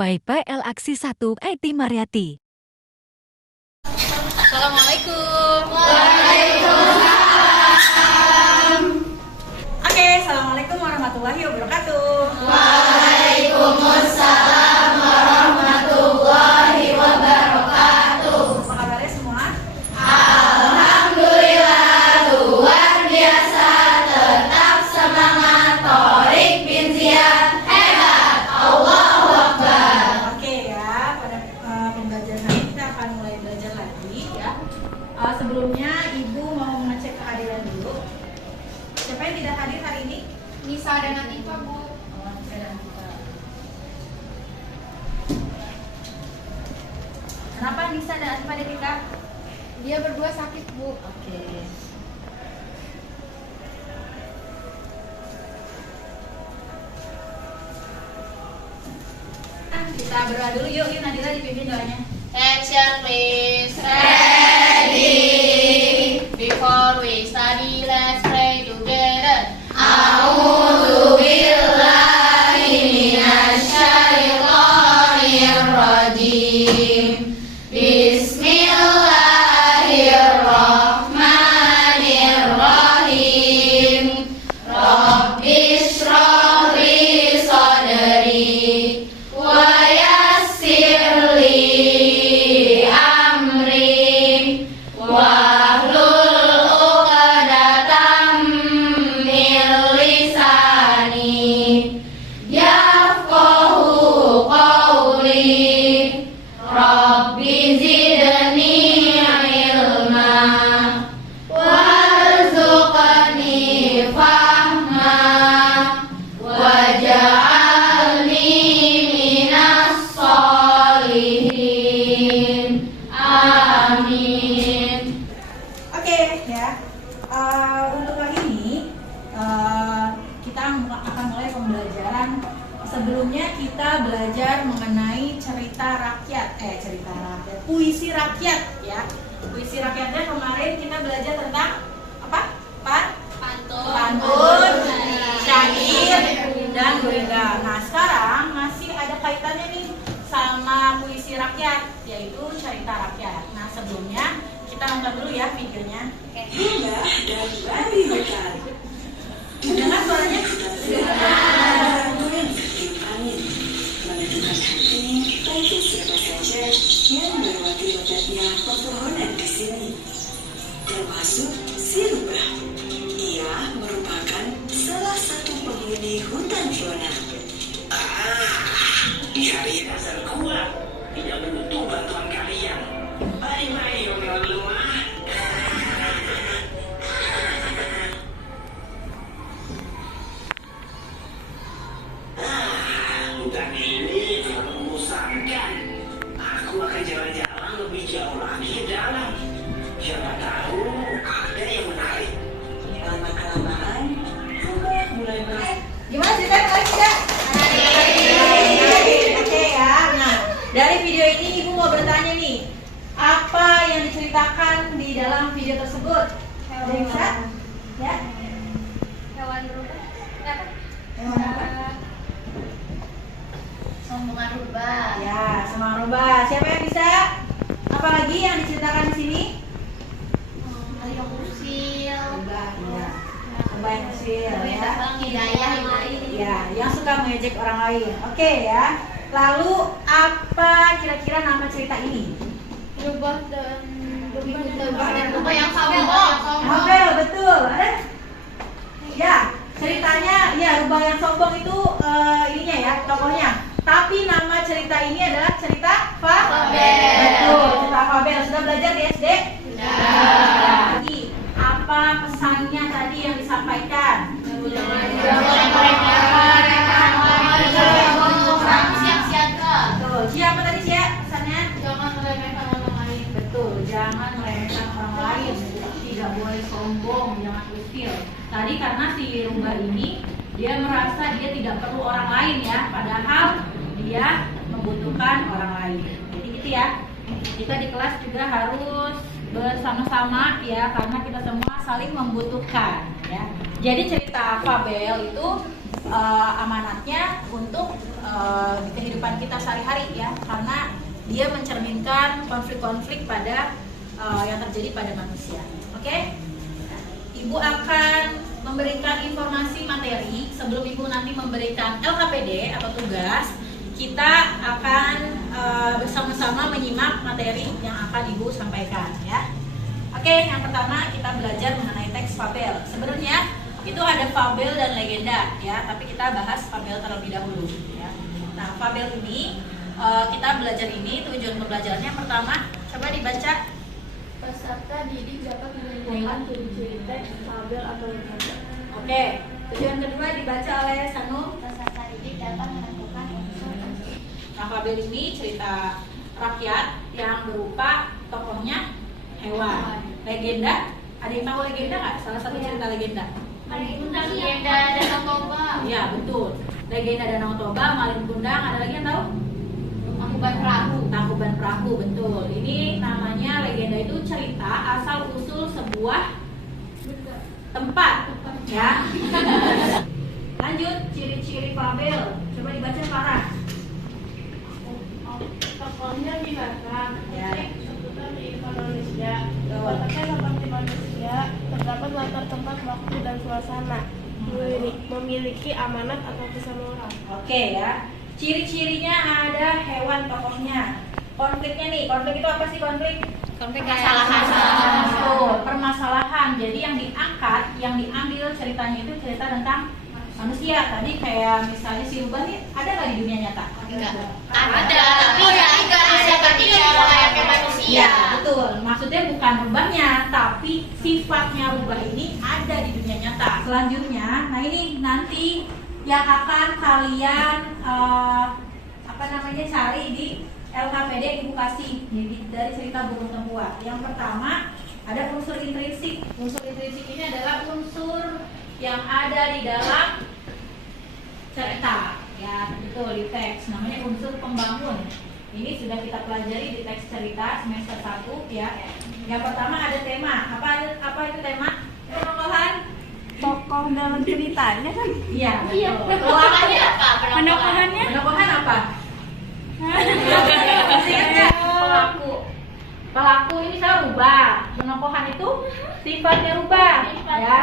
PayPal Aksi 1 IT Mariati. Assalamualaikum. Waalaikumsalam. Oke, assalamualaikum warahmatullahi wabarakatuh. Waalaikumsalam warahmatullahi wabarakatuh. Apa kabarnya semua? Alhamdulillah luar biasa, tetap semangat, Thorik bin Ziyad hebat, Allahu Akbar. Oke ya, pada pembelajaran hari ini kita akan mulai belajar lagi ya. Sebelumnya Ibu mau mengecek kehadiran dulu. Siapa yang tidak hadir hari ini? Nisa dan Natifah, Bu. Oh, saya dan Nisa. Kenapa Nisa dan Asma Detika? Dia berdua sakit, Bu. Oke. Kita berdoa dulu yuk, Nadira dipimpin doanya. Action, please. Ready. Before we study, let's pray together. A'udzu billahi minasyaitonir rajim. Bismillahirrahmanirrahim. Rabbishrah li sadri wa yassir li amri wahlul 'uqdatam min lisani yafqahu qawli. Rabbi zidni ilma warzuqni fahma waj'alni minas sholihin. Amin. Oke ya. Untuk kali ini kita akan mulai pembelajaran. Sebelumnya kita belajar mengenai puisi rakyat ya. Puisi rakyatnya kemarin kita belajar tentang apa? Pantun, syair, dan gurindam. Nah sekarang masih ada kaitannya nih sama puisi rakyat, yaitu cerita rakyat. Nah sebelumnya kita nonton dulu ya videonya. Bunga dan Bali Mekar. Dengar suaranya? Angin menentukan hati bagi siapa saja yang melewati lebatnya pepohonan di sini, termasuk si rubah. Ia merupakan salah satu penghuni hutan zona. Cari dasar kuat, tidak butuh bantuan kalian. Bye-bye orang lemah. Hutan ini telah membosankan. Aku akan jalan-jalan lebih jauh lagi ke dalam. Siapa tahu ada yang menarik. Lama-kelamaan, rubah mulai Gimana ceritanya lagi ya? Oke ya. Nah, dari video ini Ibu mau bertanya nih, apa yang diceritakan di dalam video tersebut? Ada yang bisa? Ya? Hewan berubah. Apa? Hewan apa? Sombongan rubah. Ya, semang rubah. Siapa yang bisa? Apa lagi yang diceritakan di sini? Ayo usil. Rubah, ya. Rubah yang kecil, ya. Hidayah. Ya, yang suka mengejek orang lain. Oke ya. Lalu apa kira-kira nama cerita ini? Rubah dan rubah yang sombong. Oke, betul. Ada? Ya, ceritanya ya rubah yang sombong itu ininya ya, tokohnya. Tapi nama cerita ini adalah cerita Fabel. Betul, cerita Fabel. Sudah belajar di SD? Sudah. Lagi, apa pesannya tadi yang disampaikan? Betul. Siapa tadi Cia pesannya? Jangan meremehkan orang lain. Betul, jangan meremehkan orang lain, tidak boleh sombong, jangan ilfil. Tadi karena si rubah ini dia merasa dia tidak perlu orang lain ya, padahal dia membutuhkan orang lain. Jadi gitu ya. Kita di kelas juga harus bersama-sama ya, karena kita semua saling membutuhkan ya. Jadi cerita fabel itu amanatnya untuk di kehidupan kita sehari-hari ya, karena dia mencerminkan konflik-konflik pada yang terjadi pada manusia. Oke? Ibu akan memberikan informasi materi. Sebelum Ibu nanti memberikan LKPD atau tugas, kita akan bersama-sama menyimak materi yang akan Ibu sampaikan ya. Oke, yang pertama kita belajar mengenai teks fabel. Sebenarnya itu ada fabel dan legenda ya, tapi kita bahas fabel terlebih dahulu ya. Nah, fabel ini kita belajar ini, tujuan pembelajarannya pertama, coba dibaca. Peserta didik dapat menentukan ciri-ciri teks, fabel atau legenda. Oke, tujuan kedua dibaca oleh Sanu. Peserta didik dapat menentukan unsur. Nah, fabel ini cerita rakyat yang berupa tokohnya hewan. Legenda, ada yang tahu legenda nggak? Salah satu cerita legenda. Legenda Danau Toba. Ya, betul. Legenda Danau Toba, Malin Kundang, ada lagi yang tahu? Tangkuban Perahu. Tangkuban Perahu, betul. Ini namanya legenda, itu cerita asal usul sebuah tempat ya. Lanjut, ciri-ciri fabel. Coba dibaca Farah. Tokohnya binatang, Ya. seputar kehidupan manusia. Betul. Wataknya seperti manusia, terdapat latar tempat, waktu dan suasana. Memiliki amanat atau pesan moral. Oke ya. Ciri-cirinya ada hewan tokohnya. Konfliknya nih, konflik itu apa sih konflik? Konflik Permasalahan. Betul, permasalahan. Jadi yang diangkat, yang diambil ceritanya itu cerita tentang manusia. Tadi kayak misalnya si rubah nih, ada nggak di dunia nyata? Enggak. Ada, tapi nggak ada berbicara layaknya manusia. Iya, betul. Maksudnya bukan rubahnya, tapi sifatnya rubah ini ada di dunia nyata. Selanjutnya, nah ini nanti yang akan kalian cari di LKPD Ibu kasih dari cerita burung tempua. Yang pertama ada unsur intrinsik. Unsur intrinsik ini adalah unsur yang ada di dalam cerita ya, betul, di teks, namanya unsur pembangun. Ini sudah kita pelajari di teks cerita semester 1 ya. Yang pertama ada tema. Apa itu tema? Penokohan Tokoh dalam ceritanya kan? iya. Iya. Betul. Penokohannya apa? Penokohannya? Penokohan apa? Masih ingat nggak? Pelaku ini misalnya rubah. Penokohan itu sifatnya rubah ya.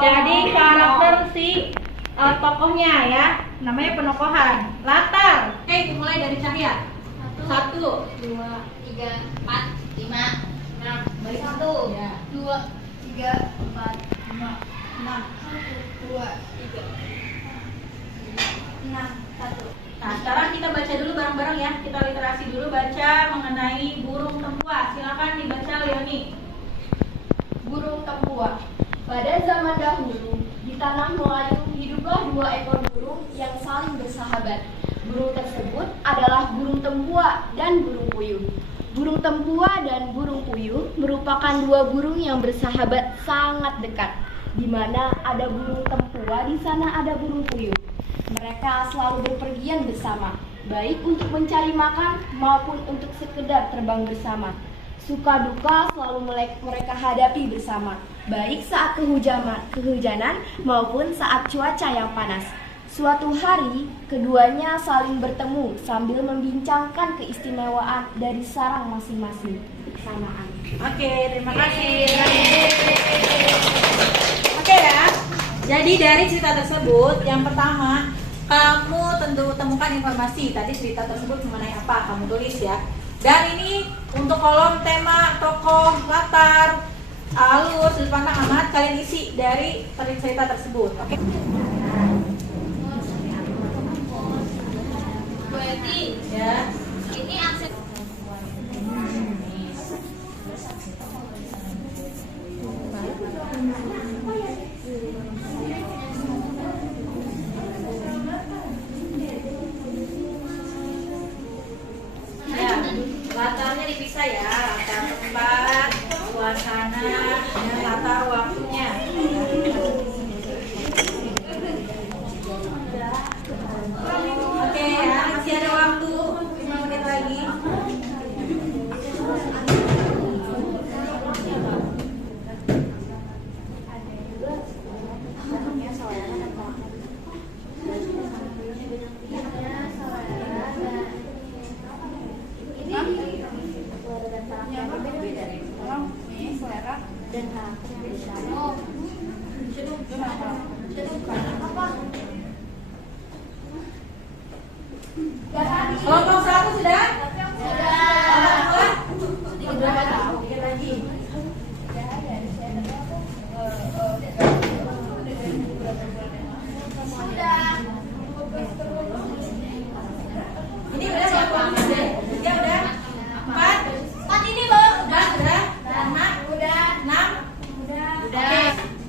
Jadi karakter si tokohnya ya, namanya penokohan. Latar. Oke, mulai dari Cahya. 1, 2, 3, 4, 5, 6. balik 1, ya. 2, 3, 4, 5, 6, 1, 2, 3, 6, 1. Nah, sekarang kita baca dulu bareng-bareng ya. Kita literasi dulu, baca mengenai burung tempua. Silakan dibaca Leoni. Burung tempua. Pada zaman dahulu, di tanah Melayu hiduplah 2 ekor burung yang saling bersahabat. Burung tersebut adalah burung tempua dan burung puyuh. Burung tempua dan burung puyuh merupakan 2 burung yang bersahabat sangat dekat. Di mana ada burung tempua, di sana ada burung puyuh. Mereka selalu berpergian bersama, baik untuk mencari makan maupun untuk sekedar terbang bersama. Suka duka selalu mereka hadapi bersama, baik saat kehujanan maupun saat cuaca yang panas. Suatu hari, keduanya saling bertemu sambil membincangkan keistimewaan dari sarang masing-masing. Kesamaan. Oke, terima kasih. Oke ya. Jadi dari cerita tersebut, yang pertama, kamu tentu temukan informasi. Tadi cerita tersebut mengenai apa? Kamu tulis ya. Dan ini untuk kolom tema, tokoh, latar, alur, sudut pandang, amanat, kalian isi dari cerita tersebut. Oke. Berarti Ya. ini akses Ya, latarnya dipisah ya, latar tempat, suasana, dan latar waktunya. Oke ya, masih ada waktu 5 menit lagi. selera dan karakter yang berbeda. Kelompok 1 sudah? Sudah. Berapa tahu? Dikit lagi. Ini udah kelompok 3 udah? 4 ini loh. Udah? 5? Udah. 6? Oke.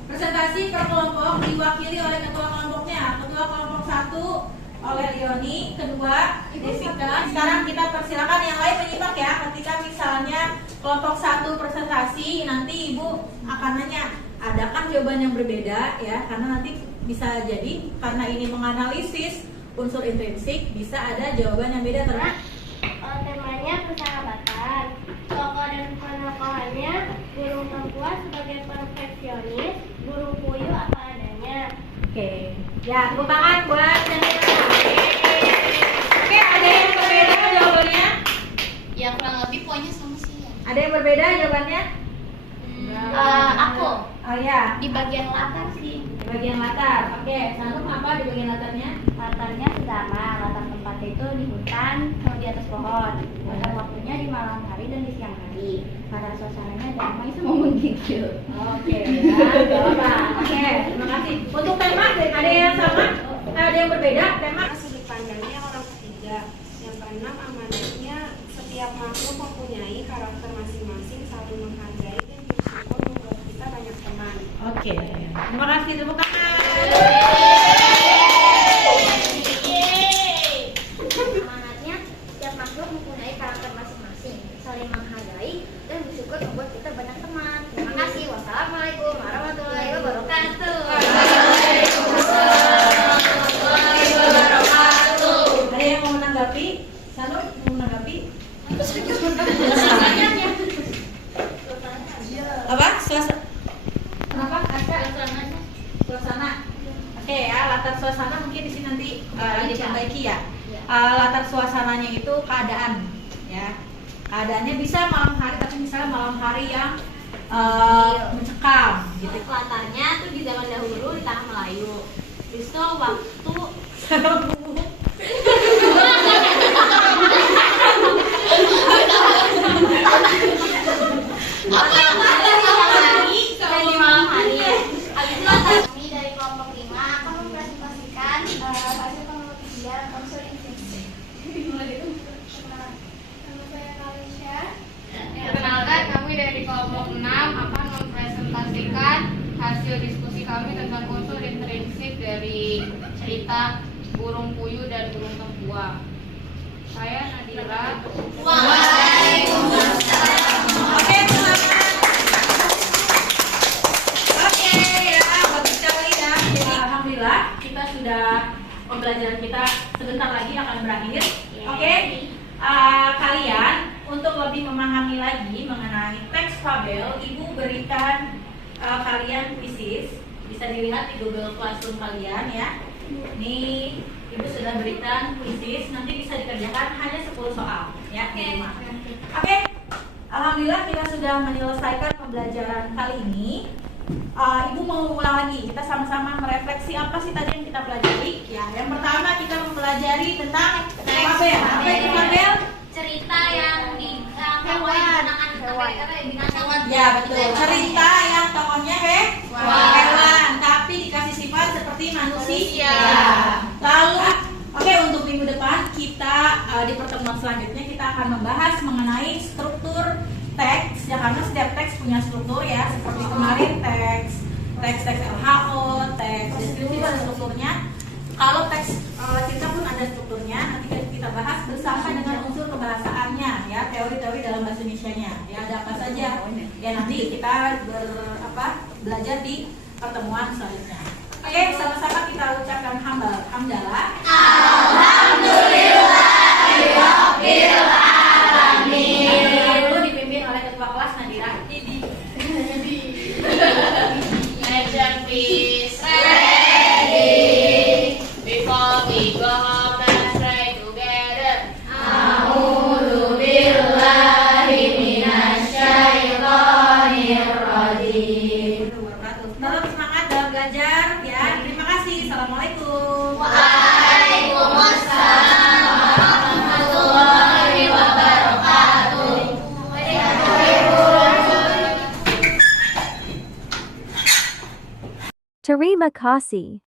Presentasi per kelompok diwakili oleh ketua kelompoknya. Ketua kelompok 1 oleh Leoni, kedua Desika. Sekarang kita persilakan yang lain menyimak ya. Ketika misalnya kelompok 1 presentasi, nanti Ibu akan nanya, adakah jawaban yang berbeda ya? Karena nanti bisa jadi karena ini menganalisis unsur intrinsik, bisa ada jawaban yang beda terus. Temanya persahabatan. Tokoh dan penokohannya burung tempuan sebagai perfeksionis, burung puyuh apa adanya. Oke, ya tepuk tangan buat Nandira. Oke, ada yang berbeda jawabannya? Ya kurang lebih poinnya sama sih ya. Ada yang berbeda jawabannya? Aku Oh ya, di bagian latar sih. di bagian latar. Oke, Sanum apa di bagian latarnya? Latarnya sama, latar tempatnya itu di hutan sama di atas pohon. Latar waktunya di malam hari dan di siang hari. Latar suasananya damai sama menggigil. Oke, ya, gak apa. Oke, terima kasih. Untuk tema ada yang sama? Ada yang berbeda tema? Sudut pandangnya orang ketiga. Yang keenam, amanatnya setiap makhluk mempunyai karakter masing-masing, saling menghargai dan bersyukur membuat kita banyak teman. Oke, terima kasih, tepuk tangan. Amanatnya setiap makhluk mempunyai karakter masing-masing, saling menghargai dan bersyukur membuat kita banyak teman. Terima kasih. Wassalamualaikum warahmatullahi wabarakatuh. Ada yang mau menanggapi? Sanum mau menanggapi? Apa? Kenapa? Suasana. Oke ya, latar suasana mungkin di sini nanti diperbaiki ya. Latar suasananya itu keadaan, ya. Keadaannya bisa malam hari, tapi misalnya malam hari yang mencekam, gitu. Latarnya tuh di zaman dahulu di tanah Melayu. Justru waktu di malam hari. Habis itu kami dari kelompok 5 akan mempresentasikan hasil penelitian unsur intrinsik. Nama saya Kalisha. Perkenalkan, kami dari kelompok 6 akan mempresentasikan hasil diskusi kami tentang unsur intrinsik dari cerita burung puyuh dan burung tempua. Saya Nadira. Oke, selamat. Oke ya, bagus sekali ya. Jadi alhamdulillah kita sudah pembelajaran kita sebentar lagi akan berakhir. Oke, kalian untuk lebih memahami lagi mengenai teks fabel, Ibu berikan kalian quizzes. Bisa dilihat di Google Classroom kalian ya. Nih, Ibu sudah berikan quizzes, nanti bisa dikerjakan hanya 10 soal ya di rumah. Oke. Alhamdulillah kita sudah menyelesaikan pembelajaran kali ini. Ibu mau ulang lagi, kita sama-sama merefleksi apa sih tadi yang kita pelajari. Ya, yang pertama kita mempelajari tentang fabel. Apa itu fabel? Cerita yang hewan. Ya betul, cerita yang tokohnya hewan, tapi dikasih sifat seperti manusia. Lalu, oke, untuk minggu depan kita di pertemuan selanjutnya kita akan membahas mengenai struktur teks, ya karena setiap teks punya struktur ya, seperti kemarin teks LHO, teks deskripsi itu ada strukturnya. Kalau teks cerita pun ada strukturnya, nanti kita bahas bersama dengan unsur kebahasaannya ya, teori-teori dalam bahasa Indonesianya. Ya ada apa saja? Ya nanti kita belajar di pertemuan selanjutnya. Oke, sama-sama kita ucapkan hamdalah. Dulu dipimpin oleh ketua kelas Nadira. Attention please. Ready. Before we go, let's pray together. A'udzubillahi wabarakatuh. Tetap semangat dalam belajar ya. Terima kasih. Assalamualaikum. Terima kasih.